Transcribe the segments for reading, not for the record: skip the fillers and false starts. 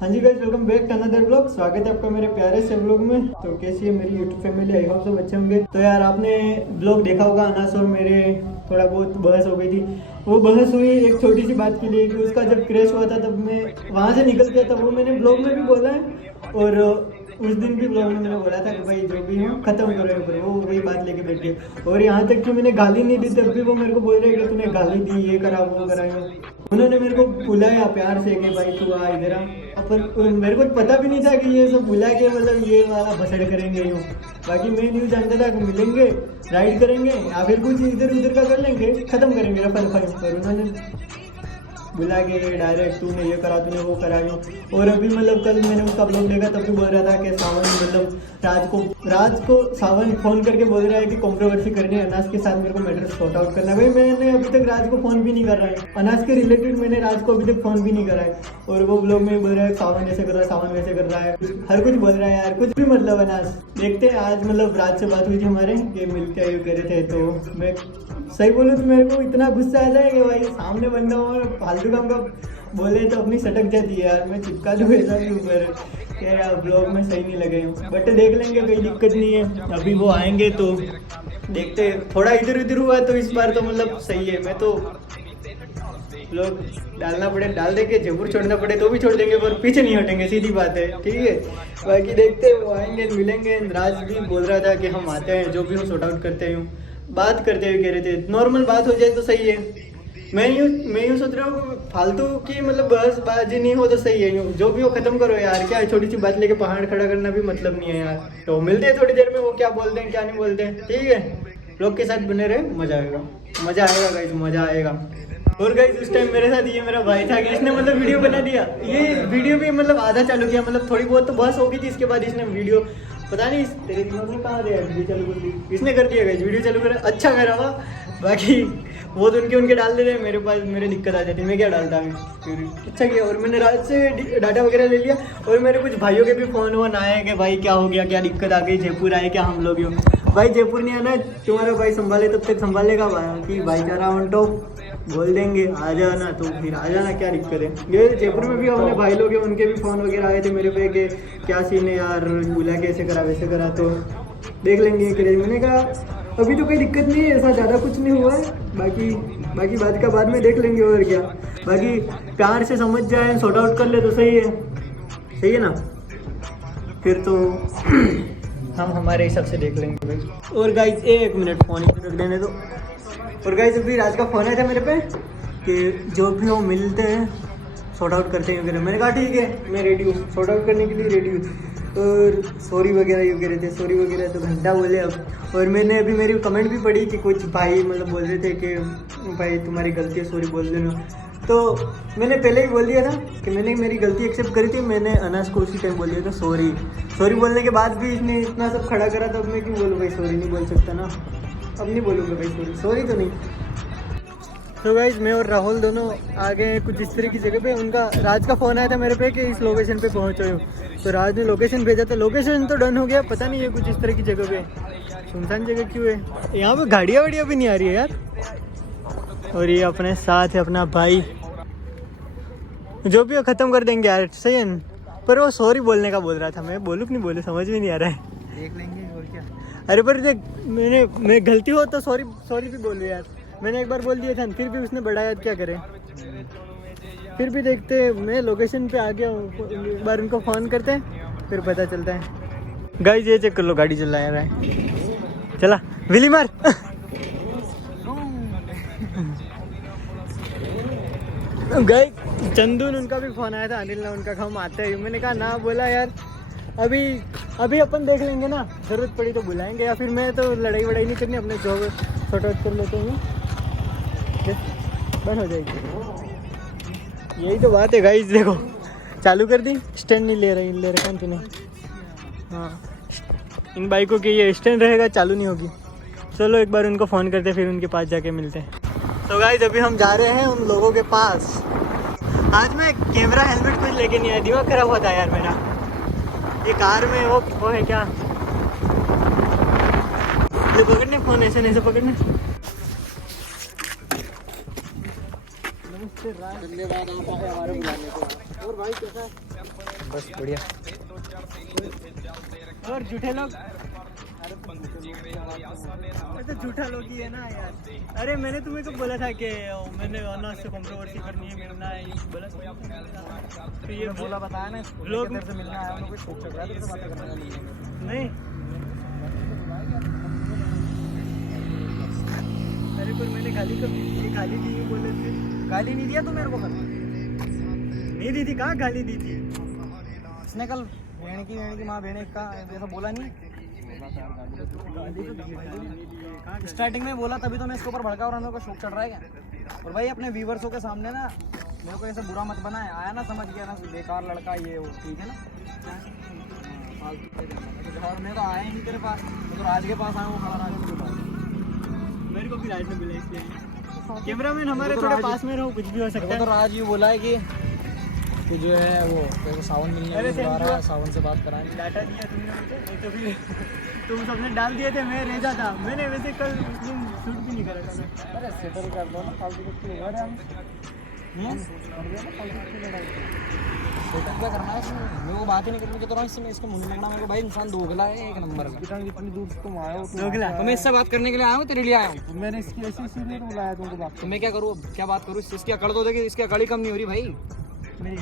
हाँ जी guys, welcome back to another blog. स्वागत है आपका मेरे प्यारे से ब्लॉग में। तो कैसी है मेरी यूट्यूब फैमिली, आई होप सब अच्छे होंगे। तो यार आपने ब्लॉग देखा होगा, अनास और मेरे थोड़ा बहुत बहस हो गई थी। वो बहस हुई एक छोटी सी बात के लिए कि उसका जब क्रैश हुआ था तब मैं वहाँ से निकल गया था। वो मैंने ब्लॉग में भी बोला है और उस दिन भी ब्लॉग में मैंने बोला था कि भाई जो भी हो खत्म करो यहाँ पर। वो वही बात लेके बैठ गए और यहाँ तक कि मैंने गाली नहीं दी तब भी वो मेरे को बोल रहे कि तूने गाली दी, ये करा वो करा। उन्होंने मेरे को बुलाया प्यार से कि भाई तू आ इधर आ। पर मेरे को पता भी नहीं था कि ये सब बुला के मतलब ये वाला भसड़ करेंगे यूँ। बाकी मैं न्यूज़ जानता था कि मिलेंगे, राइड करेंगे या फिर कुछ इधर उधर का कर लेंगे, खत्म करेंगे रफा दफा। पर उन्होंने बुला के डायरेक्ट तूने ये करा तूने वो करा यूँ। और अभी मतलब कल मैंने उसका ब्लॉग देखा तब भी बोल रहा था कि सावन मतलब राज को सावन फोन करके बोल रहा है कि कंट्रोवर्सी करनी है अनास के साथ, मेरे को मैटर सॉर्ट आउट करना है। भाई मैंने अभी तक राज को फोन भी नहीं कर रहा है, अनास के रिलेटेड मैंने राज को अभी तक फोन भी नहीं करा है। और वो ब्लॉग में बोल रहा है सावन ऐसे कर रहा है, सावन वैसे कर रहा है, हर कुछ बोल रहा है यार, कुछ भी मतलब अनास। देखते हैं आज मतलब राज से बात हुई थी हमारे कि मिलते आए करे थे। तो मैं सही बोलूँ तो मेरे को इतना गुस्सा आ जाए कि भाई सामने बंदा और फालतू काम का बोले तो अपनी सटक जाती है यार। मैं चिपका दूँ ऐसा भी ऊपर क्या यार, ब्लॉग में सही नहीं लगे हूँ। बट देख लेंगे, कोई दिक्कत नहीं है। अभी वो आएंगे तो देखते हैं। थोड़ा इधर उधर हुआ तो इस बार तो मतलब सही है। मैं तो ब्लॉग डालना पड़े डाल देंगे, जयपुर छोड़ना पड़े तो भी छोड़ देंगे, पर पीछे नहीं हटेंगे, सीधी बात है। ठीक है, बाकी देखते हैं वो आएंगे मिलेंगे। राज भी बोल रहा था कि हम आते हैं, जो भी हम सॉर्ट आउट करते हैं, बात करते हुए कह रहे थे नॉर्मल बात हो जाए तो सही है। मैं यूँ सोच रहा हूँ फालतू की मतलब बस बाजी नहीं हो तो सही है। यूँ जो भी हो खत्म करो यार, क्या छोटी सी बात लेके पहाड़ खड़ा करना भी मतलब नहीं है यार। तो मिलते हैं थोड़ी देर में, वो क्या बोलते हैं क्या नहीं बोलते हैं। ठीक है, लोग के साथ बने रहे, मजा आएगा, मजा आएगा गाइस, मजा आएगा। और गाइस उस टाइम मेरे साथ ये मेरा भाई था कि इसने मतलब वीडियो बना दिया। ये वीडियो भी मतलब आधा चालू किया, मतलब थोड़ी बहुत तो बस हो गई थी। इसके बाद इसने वीडियो पता नहीं तेरे दिमाग में कहाँ गया वीडियो चालू कर दी, इसने कर दिया गाइस वीडियो चालू कर। अच्छा करा हुआ, बाकी वो तो उनके डाल दे रहे, मेरे पास मेरे दिक्कत आ जाती, मैं क्या डालता फिर। अच्छा किया। और मैंने रात से डाटा वगैरह ले लिया और मेरे कुछ भाइयों के भी फ़ोन वोन आए कि भाई क्या हो गया, क्या दिक्कत आ गई, जयपुर आए क्या हम लोग। यूँ भाई जयपुर नहीं आना, तुम्हारा भाई संभाले तब तक संभालेगा कि भाईचारा ऑन टॉप बोल देंगे आ जाना तो फिर आ जाना, क्या दिक्कत है। ये जयपुर में भी अपने भाई लोग हैं, उनके भी फ़ोन वगैरह आए थे मेरे पे कि क्या सीन है यार, बुला के ऐसे करा वैसे करा। तो देख लेंगे क्रेज। मैंने कहा अभी तो कोई दिक्कत नहीं है, ऐसा ज़्यादा कुछ नहीं हुआ है, बाकी बात का बाद में देख लेंगे और क्या। बाकी प्यार से समझ जाए, सॉर्ट आउट कर ले तो सही है, सही है ना। फिर तो हम हमारे हिसाब से देख लेंगे भाई। और गाइस एक मिनट फ़ोन रख देने दो। और गाइस अभी राज का फ़ोन आया था मेरे पे कि जो भी हो मिलते हैं, सॉर्ट आउट करते हैं वगैरह। मैंने कहा ठीक है मैं रेडी हूँ, सॉर्ट आउट करने के लिए रेडी हूँ। और सॉरी वगैरह ये कह रहे थे, सॉरी वगैरह तो घंटा बोले अब। और मैंने अभी मेरी कमेंट भी पढ़ी कि कुछ भाई मतलब बोल रहे थे कि भाई तुम्हारी गलती है, सॉरी बोल देना। तो मैंने पहले ही बोल दिया था कि मैंने मेरी गलती एक्सेप्ट करी थी। मैंने अनास को उसी टाइम बोल दिया था सॉरी बोलने के बाद भी इसने इतना सब खड़ा करा, तो अब मैं क्यों बोलूँ भाई, सॉरी नहीं बोल सकता ना, अब नहीं बोलूँगा भाई सॉरी तो नहीं। तो गाइज मैं और राहुल दोनों आ गए हैं कुछ इस तरह की जगह पे। उनका राज का फ़ोन आया था मेरे पे कि इस लोकेशन पे पहुँच रहे हो, तो राज ने लोकेशन भेजा था। लोकेशन तो डन हो गया, पता नहीं है कुछ इस तरह की जगह पे, सुनसान जगह क्यों है। यहाँ पे गाड़ियाँ वाड़ियाँ भी नहीं आ रही है यार। और ये अपने साथ है अपना भाई, जो भी हो ख़त्म कर देंगे यार, सही है। पर वो सॉरी बोलने का बोल रहा था, मैं बोलूँ कि नहीं बोलूँ समझ में नहीं आ रहा है। देख लेंगे और क्या। अरे पर देख मैं गलती हो तो सॉरी भी बोल यार। मैंने एक बार बोल दिया था, फिर भी उसने बढ़ाया, क्या करें। फिर भी देखते, मैं लोकेशन पे आ गया हूँ, एक बार उनको फ़ोन करते हैं फिर पता चलता है। गाइस ये चेक कर लो, गाड़ी चला रहा है, चला विली मार। गाइस चंदून उनका भी फ़ोन आया था, अनिल ना उनका, हम आते हैं। मैंने कहा ना, बोला यार अभी अपन देख लेंगे ना, ज़रूरत पड़ी तो बुलाएंगे, या फिर मैं तो लड़ाई वड़ाई नहीं करनी, अपने जॉब सॉर्ट आउट कर लेते हैं, बंद हो जाएगी। यही तो बात है गाइस। देखो चालू कर दी, स्टैंड नहीं ले रहे कौन तूने। हाँ इन बाइकों के ये स्टैंड रहेगा, चालू नहीं होगी। चलो एक बार उनको फ़ोन करते फिर उनके पास जाके मिलते हैं। तो गाइस अभी हम जा रहे हैं उन लोगों के पास। आज मैं कैमरा हेलमेट कुछ लेके नहीं आया, दिमाग खराब होता है यार मेरा। ये कार में वो है क्या, ये पकड़ने फ़ोन, ऐसे नहीं से पकड़ने। धन्यवाद आप आए हमारे बुलाने को। और भाई कैसा है? बस बढ़िया। और झूठे लोग, तो झूठा लोग ही है ना यार। अरे मैंने तुम्हें कब बोला था कि मैंने अनाज से कंट्रोवर्सी करनी है, मिलना है, ये बोला था। तो ये बोला बताया ना, लोग तेरे से मिलना आया, उन्होंने कोई शौक चल रहा है तेरे से बातें करने का नहीं। अरे पर मैंने गाली कभी गाली दी है बोले थे? गाली नहीं दिया तू मेरे को कल? नहीं दी थी, कहाँ गाली दी थी? इसने कल भेड़ की माँ भेड़ का ऐसा बोला नहीं? स्टार्टिंग में बोला, तभी तो मैं इसके ऊपर भड़का और मेरे को शौक चढ़ रहा है क्या? और भाई अपने व्यूवर्सों के सामने ना मेरे को ऐसे बुरा मत बनाए, आया ना समझ गया ना, बेकार लड़का ये वो, ठीक है ना? मैं तो आया ही नहीं तेरे पास, मैं तो राज के पास आया हूँ, खड़ा राज के पास। मेरे को भी राज ने बुलाया इसलिए। कैमरामैन हमारे थोड़े पास में रहो, कुछ भी हो सकता है। तो राज ये बोला है कि जो है वो तो सावन मिलने अरे बुला रहा है, सावन से बात कराएंगे। डाटा दिया तुमने मुझे, नहीं तो फिर तुम सबने डाल दिए थे, मैं रह जाता। मैंने वैसे कल उस दिन शूट भी नहीं करा था। अरे सेटल कर दो ना, फालतू कुछ नहीं हो रहा है। सेटल क्या करना है इसमें? मेरे को बात ही नहीं करनी की तरह इसमें, इसको मुंह लगना मेरे को। भाई इंसान दोगला है एक नंबर का। इतनी दूर से तुम आए हो, दोगला? तो मैं इससे बात करने के लिए आया हूँ, तेरे लिए आया हूँ। मैंने इसकी ऐसी इसीलिए तो बुलाया तुमको बात। तो मैं क्या करूँ, क्या बात करूँ? इसकी अकड़ तो देखिए, इसकी अकड़ ही कम नहीं हो रही भाई। मेरी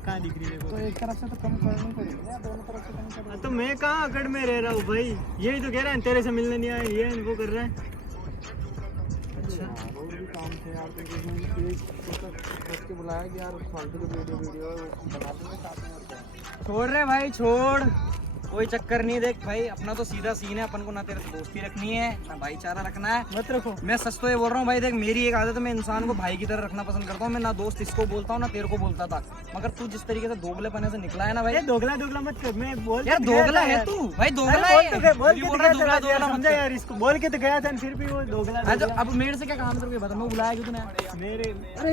कहाँ दिख रही है? तो एक तरफ से तो कम करनी पड़ेगी ना, दोनों तरफ से कम करना। तो मैं कहाँ अकड़ में रह रहा हूँ भाई? यही तो कह रहा है तेरे से मिलने नहीं आया, ये वो कर रहा है। अच्छा और भी काम थे यार, तो के बुलाया कि यार फालतू की वीडियो बना देंगे साथ में। छोड़ रहे भाई, छोड़, कोई चक्कर नहीं। देख भाई, अपना तो सीधा सीन है, अपन को ना तेरे से दोस्ती रखनी है ना भाईचारा रखना है। मत रखो। मैं सच तो ये बोल रहा हूँ भाई, देख मेरी एक आदत है, मैं इंसान को भाई की तरह रखना पसंद करता हूँ। मैं ना दोस्त इसको बोलता हूँ ना तेरे को बोलता था, मगर तू जिस तरीके से दोगलेपने से निकला है ना भाई। दोगला दोगला मत कर, मैं बोल यार दोगला है तू भाई, दोगला है। बोल समझा यार, इसको बोल के तो गया था, फिर भी वो दोगला। अब मेरे से क्या काम तेरे को बता, मैं बुलाया क्यों तूने? मेरे अरे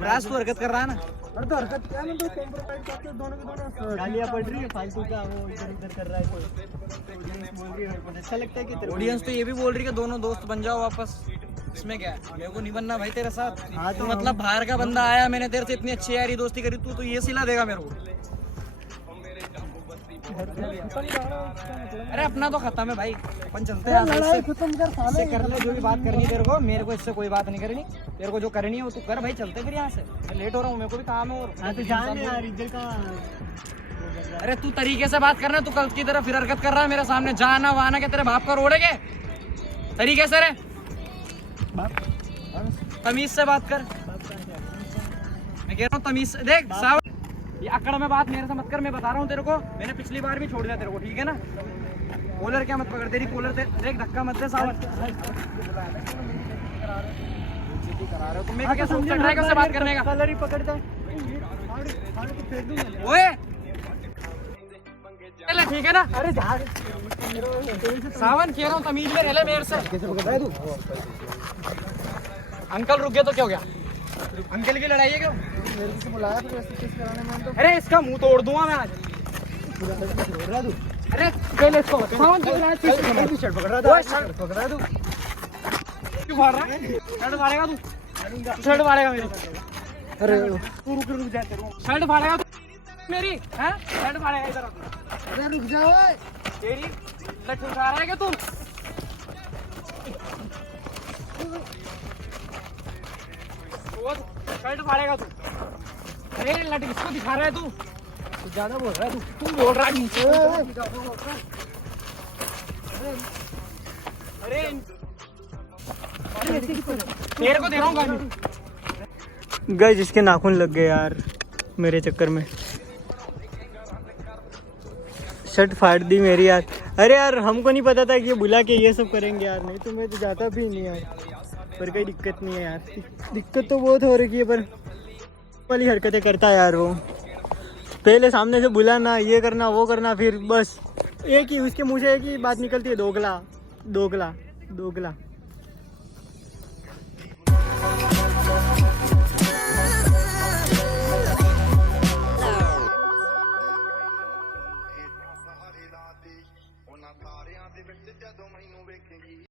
राज तू हरकत कर रहा है ना? और तो हरकत क्या, मैं तो कॉम्प्रोमाइज करके दोनों के दोनों गालियां पड़ रही है फालतू का, वो इधर उधर कर रहा है। तो ऑडियंस बोल रही है, मेरे को अच्छा लगता है कि ऑडियंस तो ये भी बोल रही है कि दोनों दोस्त बन जाओ वापस। इसमें क्या है, मेरे को नहीं बनना भाई तेरे साथ। हाँ तो मतलब बाहर का बंदा आया, मैंने तेरे से इतनी अच्छी यारी दोस्ती करी, तू तो ये सिला देगा मेरे को? अरे अपना तो खत्म है भाई, अपन चलते हैं। इससे कर ले जो भी बात करनी है तेरे को, मेरे को इससे कोई बात नहीं करनी। तेरे को जो करनी है वो तू कर भाई, चलते फिर यहाँ से। मैं लेट हो रहा हूँ, मेरे को भी काम है। और तो जान यार इधर का। अरे तू तरीके से बात करना, तू कल की तरह फिर हरकत कर रहा है मेरे सामने। जाना वाना क्या तेरे बाप का रोड है क्या? तरीके से रे, तमीज से बात कर। मैं कह रहा हूँ तमीज से। देख सावन, ये अकड़ में बात मेरे से मत कर, मैं बता रहा हूँ तेरे को। मैंने पिछली बार भी छोड़ दिया तेरे को, ठीक है ना? कॉलर क्या मत पकड़, तेरी कॉलर देख, धक्का मत दे सावन। तो मैं क्या सोच रहा है कैसे बात करने का? कलर ही पकड़ता है। ओए ठीक है ना? अरे सावन कह रहा हूँ तमीज में रह ले मेरे से। अंकल रुक गए तो क्या हो गया? अंकल की लड़ाई है क्यों? मेरे से बुलाया तो वैसे केस कराने में तो। अरे इसका मुंह तोड़ दूंगा मैं आज। अरे पहले इसको सावन शर्ट पकड़ रहा था, शर्ट पकड़ रहा तू। क्यों मार रहा है? शर्ट फाड़ेगा तू, शर्ट फाड़ेगा मेरी। अरे तू रुक जा, शर्ट फाड़ेगा तू मेरी, हैं? शर्ट फाड़ेगा इधर। अरे रुक जा ओए, तेरी लठ उठा रहा है क्या तू? शर्ट फाड़ेगा तू। अरे लठ किसको दिखा रहा है तू? ज्यादा बोल रहा है तू बोल रहा है नीचे। अरे तेरे को दे रहा हूँ गाली। गाइस इसके नाखून लग गए यार मेरे चक्कर में। शर्ट फाड़ दी मेरी यार। अरे यार हमको नहीं पता था कि ये बुला के ये सब करेंगे यार, नहीं तो मैं तो जाता भी नहीं यार। पर कोई दिक्कत नहीं है यार, दिक्कत तो बहुत हो रही है, पर वाली हरकतें करता है यार वो। पहले सामने से बुलाना, ये करना, वो करना, फिर बस एक ही उसके मुँह से एक ही बात निकलती है, दोगला दोगला दोगला।